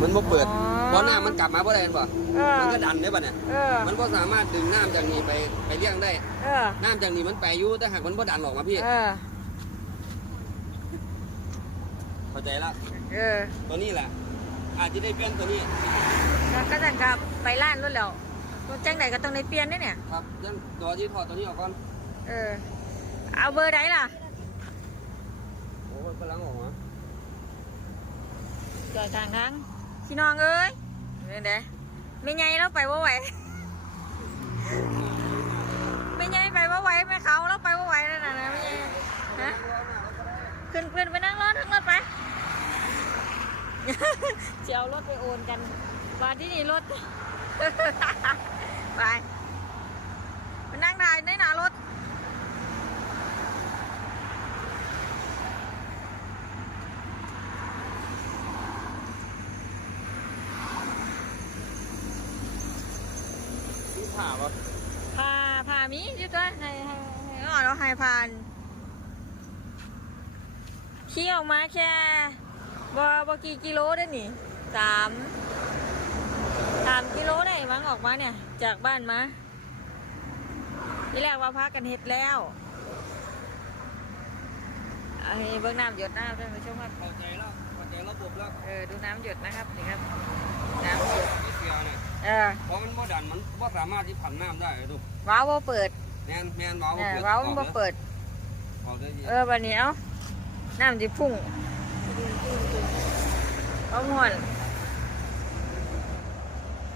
มันบ่เปิดอ๋อ เพราะน้ำมันกลับมาบ่ได้เห็นบ่เออ มันก็ดันได้ป่ะเนี่ยเออ มันก็สามารถดึงน้ำจากนี้ไปไปเลี้ยงได้ เออ น้ำจากนี้มันไปอยู่แต่หากมันบ่ดันออกมาพี่เออ เข้าใจแล้วเออตัวนี้แหละอาจจะได้เปลี่ยนตัวนี้แล้วก็จะกลับไปร้านรถแล้วตัวแจ้งไหนก็ต้องได้เปลี่ยนด้วยเนี่ย ครับยังตัวที่ถอดตัวนี้ออกก่อนเออ เอาเบอร์ไหนล่ะโอ้ยกำลังออกมาจอดกลางทาง พี่น้องเอ้ยเดี๋ยเด้ไม่ไงเราไปว่าไหวไม่ไงไปว่าไหวไม่เขาเราไปว่าไหวนั่นน่ะนะไม่ไงฮะขึ้นขึ้นไปนั่งรถทั้งรถไปเจียวรถไปโอนกันมาที่นี่รถ ไปไปนั่งถ่ายในหนารถ ที่ผ่าปะพาพามีอยู่ตัวให้ให้ให้ก่อนเราให้ผ่านขี่ออกมาแค่บ่บ่กี่กิโลได้อนี่สามสามกิโลได้มั้งออกมาเนี่ย จากบ้านมาที่แรกว่าพักกันเฮ็ดแล้วเอาให้เบิ่งน้ำหยดนะครับท่านผู้ชมครับเข้าใจแล้วเข้าใจระบบแล้วเออดูน้ำหยดนะครับนี่ครับน้ำหยดไม่เสียเนี่ย เออเพราะมันบ่ดันมันบ่สามารถที่ผันน้ำได้เลยลูกว้าวบ่เปิดแมนแมนเมาเออว้าวมันบ่เปิด ออกได้ดีเออบันนี้เอาน้ำจะพุ่งเอาหอน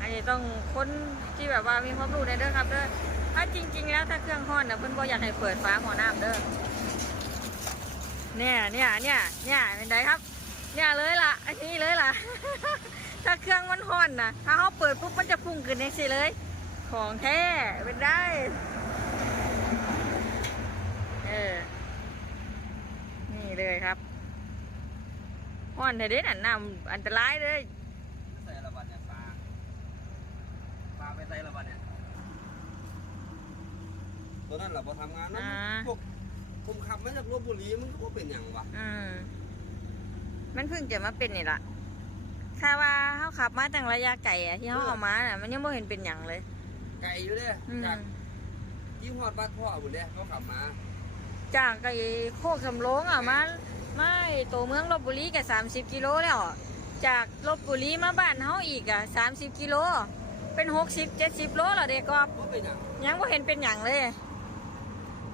อันนี้ต้องคนที่แบบว่ามีความรู้ในเด้อครับเด้อถ้าจริง ๆ แล้วถ้าเครื่องห้อนนะเพิ่นบ่อยากให้เปิดฟ้าหม้อน้ำเด้อเนี่ยเนี่ยเนี่ยเนี่ยเป็นไงครับ เนี่ยเลยล่ะ อันนี้เลยล่ะ ถ้าเครื่องมันห้อนนะถ้าเขาเปิดปุ๊บมันจะพุ่งขึ้นเองสิเลย ของแท้เป็นได้ เออ นี่เลยครับห้อนเถอะเด็ดอันน้ำอันตรายเลยใส่ละบัดเนี่ยปลาปลาไปใส่ละบัดเนี่ยตัวนั้นเราบ่ทำงานนะอ่าพวกผมขับมาจากลบบุรีมันก็บ่เป็นหยังวะอืมมันเพิ่งจะมาเป็นนี่ละ ถ้าว่าเขาขับมาตั้งระยะไกลอะที่เขาเอามาน่ะ มันยังไม่เห็นเป็นอย่างเลย ไก่อยู่เด้อืมจากยี่ห้อบ้านพ่อบุญเด้เขาขับมาจากไอ้โคกสำโรงอะมามาไอ้ตัวเมืองลบบุรีกับสามสิบกิโลแล้วอะจากลบบุรีมาบ้านเขาอีกอะสามสิบกิโล เป็นหกสิบเจ็ดสิบโลแล้วเด็กก็บ่เป็นหยังยังไม่เห็นเป็นอย่างเลย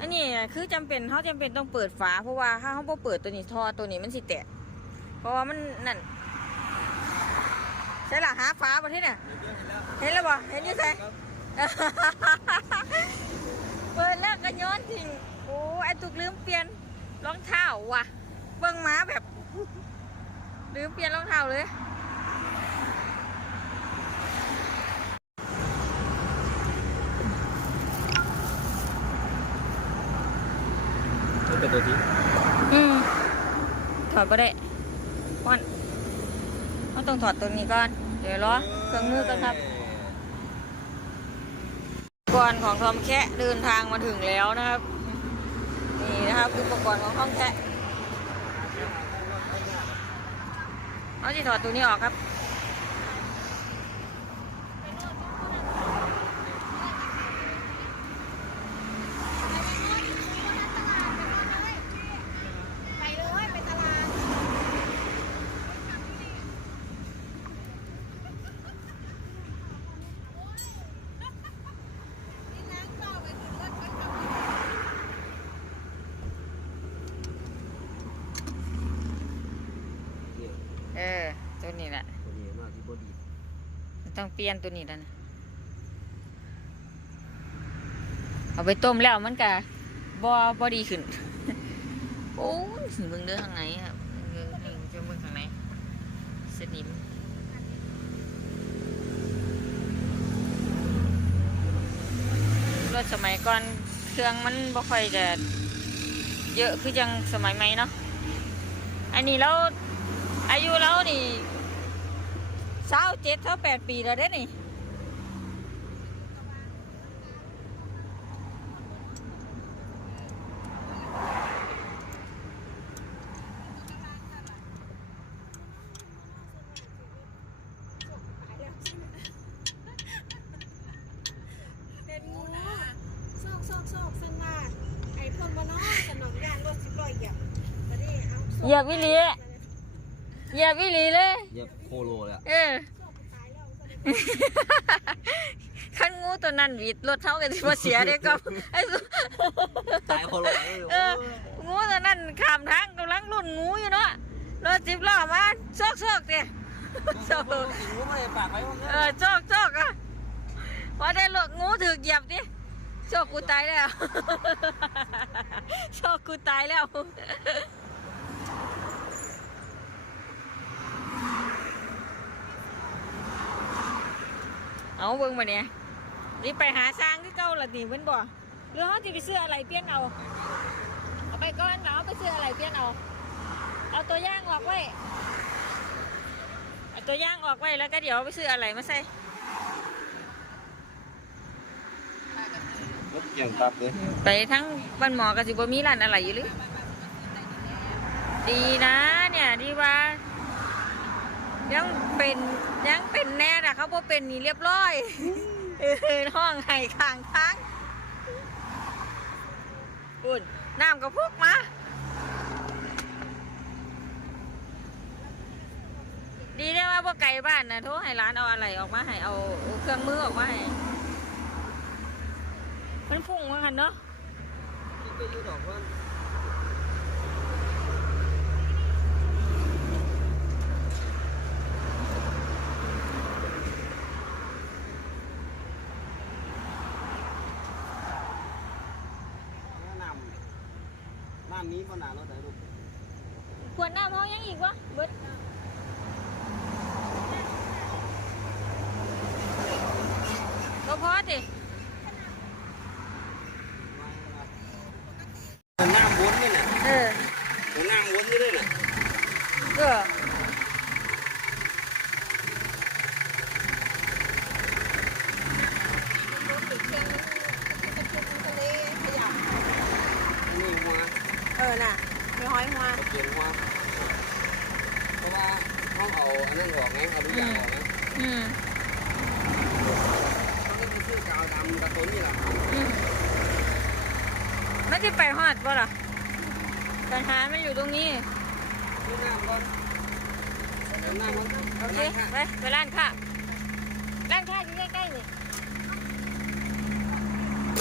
อันนี้คือจำเป็นเขาจำเป็นต้องเปิดฝาเพราะว่าถ้าเขาบ่เปิดตัวนี้ท่อตัวนี้มันสิแตก เพราะว่ามันนั่น ใช่ละหาฝาประเทศเนี่ยเดี๋ยวเห็นแล้วเห็นแล้วบ่เห็นอยี่ไสครับเปิดแล้วก็ย้อนทิ้งโอ้ไอตุกลืมเปลี่ยนรองเท้าว่ะ เบิ่งหมาแบบ ลืมเปลี่ยนรองเท้าเลยเป็นตัวที่อืมถอดก็ได้ก่อนเรา ต้องถอดตัวนี้ก่อน เดี๋ยวรอเครื่องมือกันครับอุปกรณ์ของทอมแคะเดินทางมาถึงแล้วนะครับ นี่นะครับอุปกรณ์ของทอมแคะเอาที่ถอดตัวนี้ออกครับ ไปเลยไปตลาดนี่นางต่อไปถึงรถไปขับรถ เออ ตัวนี้แหละ ตัวนี้มากที่บดี ต้องเปลี่ยนตัวนี้แล้วนะเอาไปต้มแล้วมันก็บอบอดีขึ้น โอ้ยเบิ่งเด้อข้างในครับเบิ่งให้จะเบิ่งข้างในสนิมรถสมัยก่อนเครื่องมันบ่ค่อยจะเยอะคือจังสมัยใหม่เนาะอันนี้เราอายุเรานี่ เศร้าเจ็ดเท่าแปดปีแล้วได้นี่เป็นงูนะโซกซอกซอกสันว่าไอ้พวกมานอนสนองยานรถสิบร้อยอย่างอนนี้ากเหยีวิลี เหยียบวิลีเลย เหยียบโคโลเลยอะเออ ขั้นงูตัวนั้นหวีดรถเท่ากันที่มาเสียเด็กก็ไอ้สุตายโคโลเลยเอองูตัวนั้นขามทางกำลังรุ่นงูอยู่เนาะรถจิบล้อมาซอกซอกๆเดียซอกงูไม่ได้ปากไปมันเออซอกซอกอะพอได้รถงูถือเหยียบดิซอกกูตายแล้วซอกกูตายแล้ว เอาเบิ่งมาเนี่ยนี่ไปหาสร้างที่เก่าละตีเพิ่นบ่หรือเขาจะไปซื้ออะไรเปลี่ยนเอาเอาไปก่อนเอาไปซื้ออะไรเปลี่ยนเอาเอาตัวย่างออกไว้เอาตัวย่างออกไว้แล้วก็เดี๋ยวไปซื้ออะไรมาใส่รถเกี่ยงตับเลยไปทั้งบ้านหมอกับสิบ่มีร้านอะไรอยู่หรือดีนะเนี่ยดีว่า ยังเป็นยังเป็นแน่แต่เขาบ่เป็นนี่เรียบร้อยเออห้องไห้ข้างทางปุ่นน้ำก็พุกมาดีได้ว่าบ่ไกลบ้านนะโทรให้ร้านเอาอะไรออกมาให้เอาเครื่องมือออกมาให้มันพุ่งมากันเนาะ ไปอยู่ดอกว่าน้ำ น้ำนี้มันหนารถไหนลูกขวดน้ำเขายังอีกวะเบิดก็พอดิ น้ำวนเลยน่ะ เออ น้ำวนอยู่เลยน่ะ เออ ทะเลขยับ นี่หัว เออน่ะไม่ห้อยหัวตะเกียงหัวเพราะว่าห้องเอาอันนั้นออกไงเอาทุกอย่างออกไงอืมเขาก็ไปซื้อกาวดำกระตุ้นนี่แหละอืมไม่ได้ไปหอดป่ะล่ะปัญหามันอยู่ตรงนี้ซื้อน้ำก่อนเติมน้ำก่อนโอเคไปไปร้านค้าร้านค้าอยู่ใกล้ๆนี่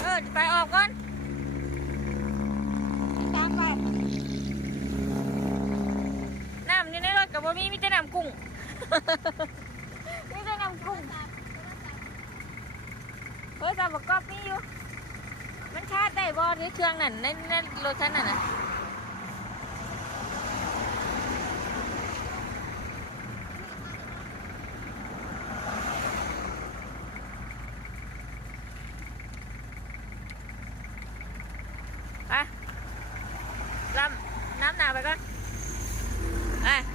เออไปออกก่อนตามไป น้ำอยู่ในรถกับบ่ มีมีแต่น้ำกุ้ง มีแต่น้ำกุ้งเฮ้ยจำประกอบนี่อยู่ มันชาร์จได้บ่หรือเครื่องนั่นในในรถฉันน่ะนะไปลำน้ำหนาไปก่อนไป